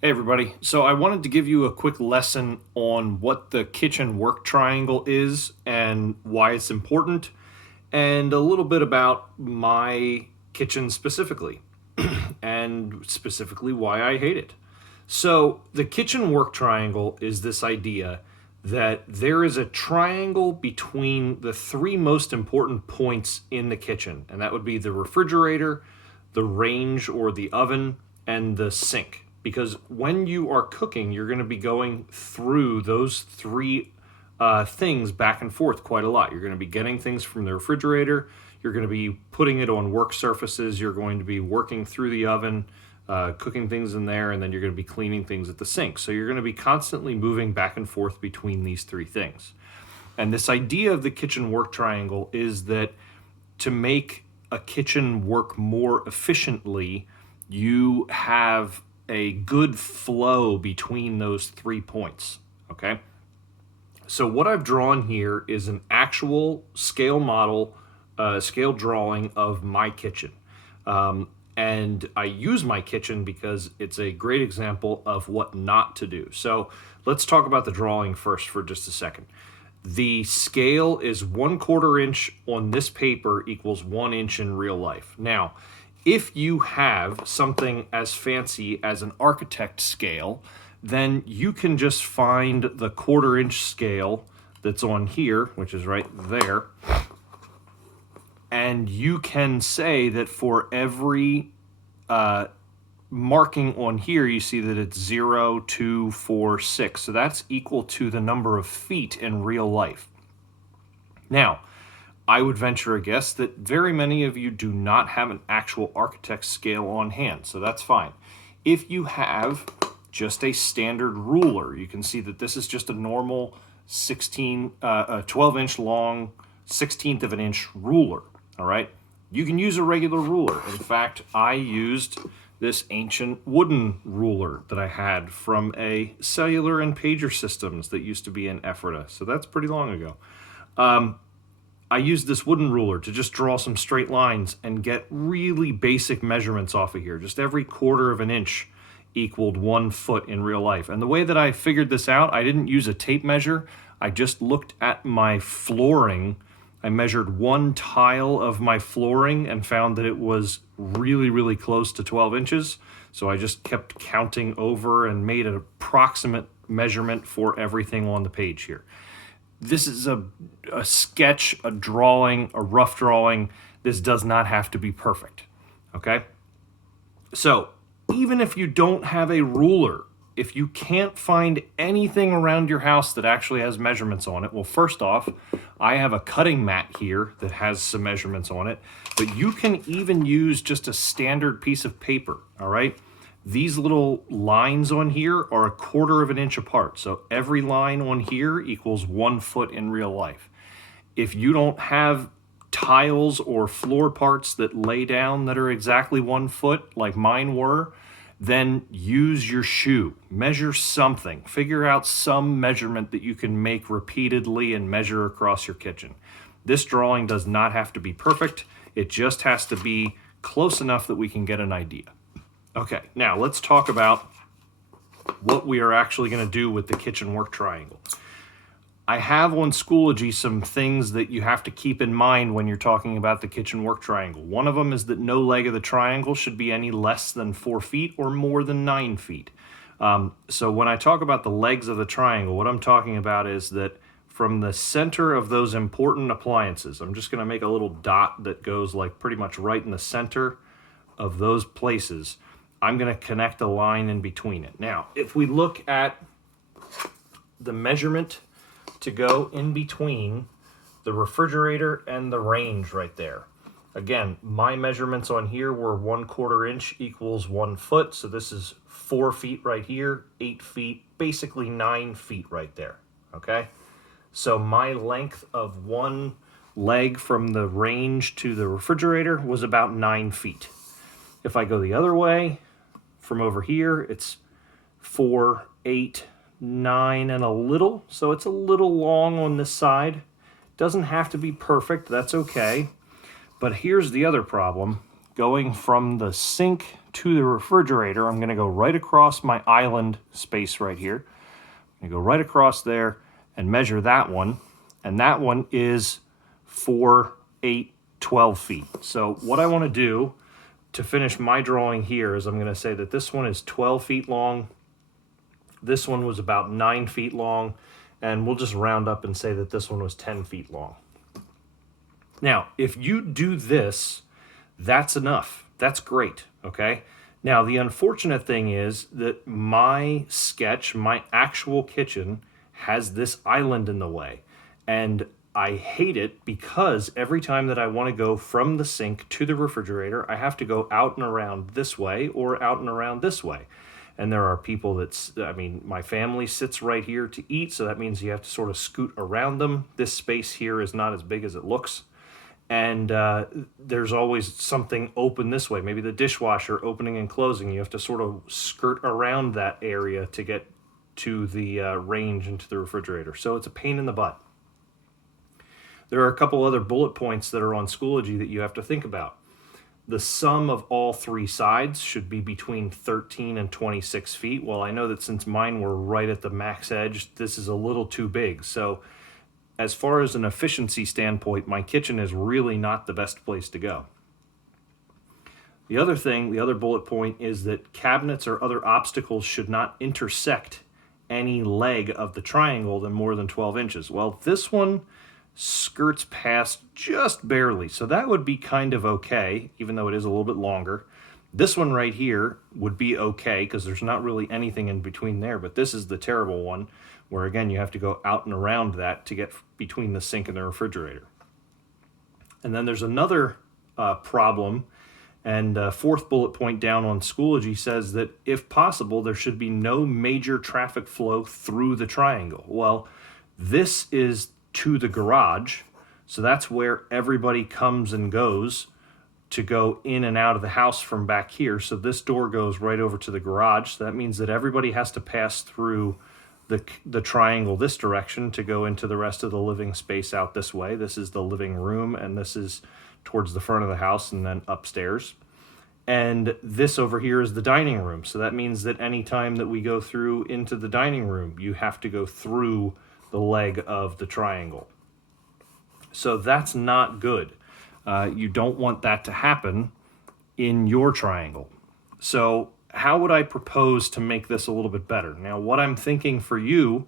Hey everybody. So I wanted to give you a quick lesson on what the kitchen work triangle is and why it's important, and a little bit about my kitchen specifically, and specifically why I hate it. So the kitchen work triangle is this idea that there is a triangle between the three most important points in the kitchen, and that would be the refrigerator, the range or the oven, and the sink. Because when you are cooking, you're going to be going through those three things back and forth quite a lot. You're going to be getting things from the refrigerator, you're going to be putting it on work surfaces, you're going to be working through the oven, cooking things in there, and then you're going to be cleaning things at the sink. So you're going to be constantly moving back and forth between these three things. And this idea of the kitchen work triangle is that to make a kitchen work more efficiently, you have a good flow between those 3 points. Okay? So, what I've drawn here is an actual scale model, scale drawing of my kitchen. And I use my kitchen because it's a great example of what not to do. So, let's talk about the drawing first for just a second. The scale is 1/4 inch on this paper equals 1 inch in real life. Now, if you have something as fancy as an architect scale, then you can just find the 1/4 inch scale that's on here, which is right there, and you can say that for every marking on here, you see that it's 0, 2, 4, 6. So that's equal to the number of feet in real life. Now, I would venture a guess that very many of you do not have an actual architect's scale on hand, so that's fine. If you have just a standard ruler, you can see that this is just a normal 12-inch long, 1/16 of an inch ruler, all right? You can use a regular ruler. In fact, I used this ancient wooden ruler that I had from a cellular and pager systems that used to be in Ephrata, so that's pretty long ago. I used this wooden ruler to just draw some straight lines and get really basic measurements off of here. Just every 1/4 of an inch equaled 1 foot in real life. And the way that I figured this out, I didn't use a tape measure. I just looked at my flooring. I measured one tile of my flooring and found that it was really, really close to 12 inches. So I just kept counting over and made an approximate measurement for everything on the page here. This is a sketch, a drawing, a rough drawing. This does not have to be perfect. Okay? So, even if you don't have a ruler, if you can't find anything around your house that actually has measurements on it, well, first off, I have a cutting mat here that has some measurements on it, but you can even use just a standard piece of paper, all right? These little lines on here are a 1/4 of an inch apart. So every line on here equals 1 foot in real life. If you don't have tiles or floor parts that lay down that are exactly 1 foot, like mine were, then use your shoe. Measure something. Figure out some measurement that you can make repeatedly and measure across your kitchen. This drawing does not have to be perfect. It just has to be close enough that we can get an idea. Okay, now let's talk about what we are actually going to do with the kitchen work triangle. I have on Schoology some things that you have to keep in mind when you're talking about the kitchen work triangle. One of them is that no leg of the triangle should be any less than 4 feet or more than 9 feet. So when I talk about the legs of the triangle, what I'm talking about is that from the center of those important appliances, I'm just going to make a little dot that goes like pretty much right in the center of those places. I'm going to connect a line in between it. Now, if we look at the measurement to go in between the refrigerator and the range right there. Again, my measurements on here were 1/4 inch equals 1 foot. So this is 4 feet right here, 8 feet, basically 9 feet right there. Okay. So my length of one leg from the range to the refrigerator was about 9 feet. If I go the other way, from over here, it's 4, 8, 9, and a little. So it's a little long on this side. Doesn't have to be perfect. That's okay. But here's the other problem. going from the sink to the refrigerator, I'm going to go right across my island space right here. I'm going to go right across there and measure that one. And that one is 4, 8, 12 feet. So what I want to do to finish my drawing here is I'm going to say that this one is 12 feet long. This one was about 9 feet long. And we'll just round up and say that this one was 10 feet long. Now, if you do this, that's enough. That's great, okay? Now, the unfortunate thing is that my sketch, my actual kitchen, has this island in the way. And I hate it because every time that I want to go from the sink to the refrigerator, I have to go out and around this way or out and around this way. And there are people my family sits right here to eat, so that means you have to sort of scoot around them. This space here is not as big as it looks. And there's always something open this way, maybe the dishwasher opening and closing. You have to sort of skirt around that area to get to the range and to the refrigerator. So it's a pain in the butt. There are a couple other bullet points that are on Schoology that you have to think about. The sum of all 3 sides should be between 13 and 26 feet. Well, I know that since mine were right at the max edge, this is a little too big. So as far as an efficiency standpoint, my kitchen is really not the best place to go. The other bullet point is that cabinets or other obstacles should not intersect any leg of the triangle than more than 12 inches. Well, this one skirts past just barely, so that would be kind of okay, even though it is a little bit longer. This one right here would be okay because there's not really anything in between there, but this is the terrible one where, again, you have to go out and around that to get between the sink and the refrigerator. And then there's another problem, and 4th bullet point down on Schoology says that if possible, there should be no major traffic flow through the triangle. Well, this is to the garage, so that's where everybody comes and goes to go in and out of the house from back here. So this door goes right over to the garage. So that means that everybody has to pass through the triangle this direction to go into the rest of the living space out this way. This is the living room, and this is towards the front of the house and then upstairs. And this over here is the dining room. So that means that any time that we go through into the dining room, you have to go through the leg of the triangle. So that's not good. You don't want that to happen in your triangle. So how would I propose to make this a little bit better? Now, what I'm thinking for you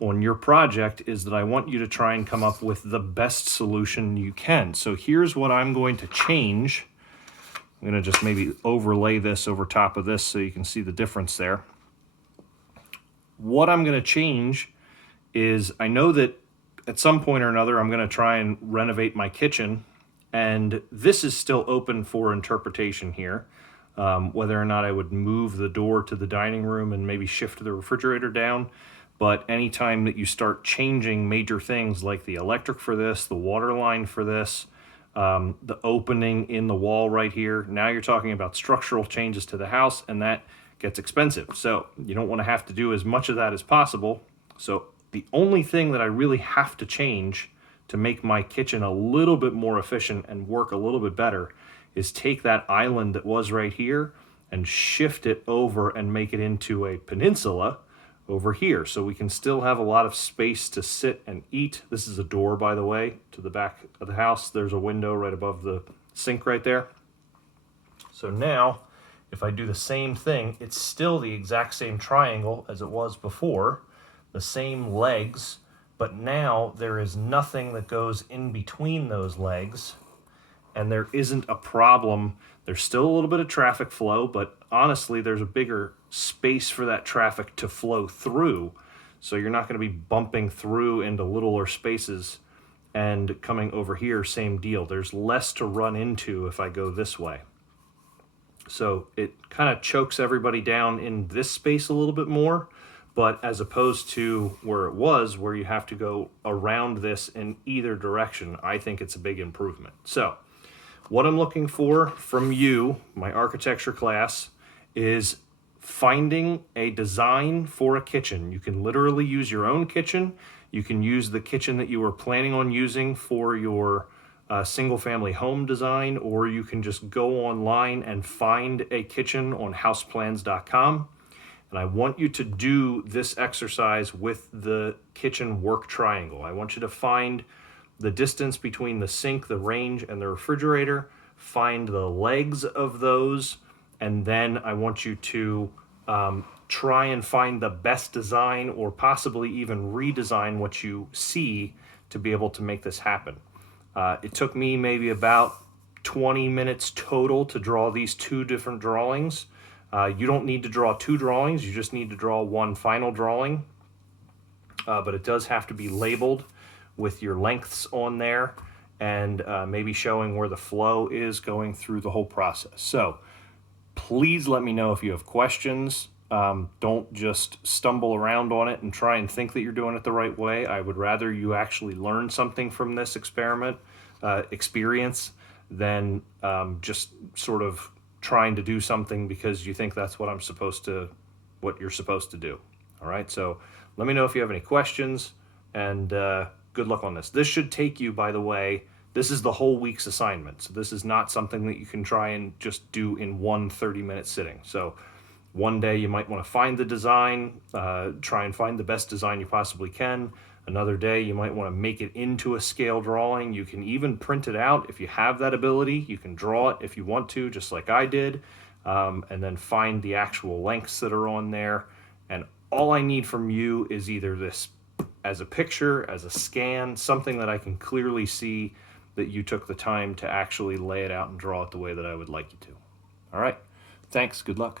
on your project is that I want you to try and come up with the best solution you can. So here's what I'm going to change. I'm going to just maybe overlay this over top of this so you can see the difference there. What I'm going to change is I know that at some point or another I'm going to try and renovate my kitchen, and this is still open for interpretation here. Whether or not I would move the door to the dining room and maybe shift the refrigerator down. But anytime that you start changing major things like the electric for this, the water line for this, the opening in the wall right here, now you're talking about structural changes to the house, and that gets expensive. So you don't want to have to do as much of that as possible. So the only thing that I really have to change to make my kitchen a little bit more efficient and work a little bit better is take that island that was right here and shift it over and make it into a peninsula over here. So we can still have a lot of space to sit and eat. This is a door, by the way, to the back of the house. There's a window right above the sink right there. So now, if I do the same thing, it's still the exact same triangle as it was before, the same legs, but now there is nothing that goes in between those legs, and there isn't a problem. There's still a little bit of traffic flow, but honestly, there's a bigger space for that traffic to flow through. So you're not going to be bumping through into littler spaces and coming over here, same deal. There's less to run into if I go this way. So it kind of chokes everybody down in this space a little bit more, but as opposed to where it was, where you have to go around this in either direction, I think it's a big improvement. So what I'm looking for from you, my architecture class, is finding a design for a kitchen. You can literally use your own kitchen. You can use the kitchen that you were planning on using for your single family home design, or you can just go online and find a kitchen on houseplans.com. And I want you to do this exercise with the kitchen work triangle. I want you to find the distance between the sink, the range, and the refrigerator, find the legs of those, and then I want you to try and find the best design, or possibly even redesign what you see to be able to make this happen. It took me maybe about 20 minutes total to draw these two different drawings. You don't need to draw two drawings, you just need to draw one final drawing. But it does have to be labeled with your lengths on there, and maybe showing where the flow is going through the whole process. So please let me know if you have questions. Don't just stumble around on it and try and think that you're doing it the right way. I would rather you actually learn something from this experience than just sort of trying to do something because you think that's what what you're supposed to do. All right, so let me know if you have any questions, and good luck on this. This should take you, by the way, this is the whole week's assignment. So this is not something that you can try and just do in one 30-minute sitting. So one day you might want to find the design, try and find the best design you possibly can. Another day you might want to make it into a scale drawing. You can even print it out if you have that ability. You can draw it if you want to, just like I did, and then find the actual lengths that are on there. And all I need from you is either this as a picture, as a scan, something that I can clearly see that you took the time to actually lay it out and draw it the way that I would like you to. All right, thanks, good luck.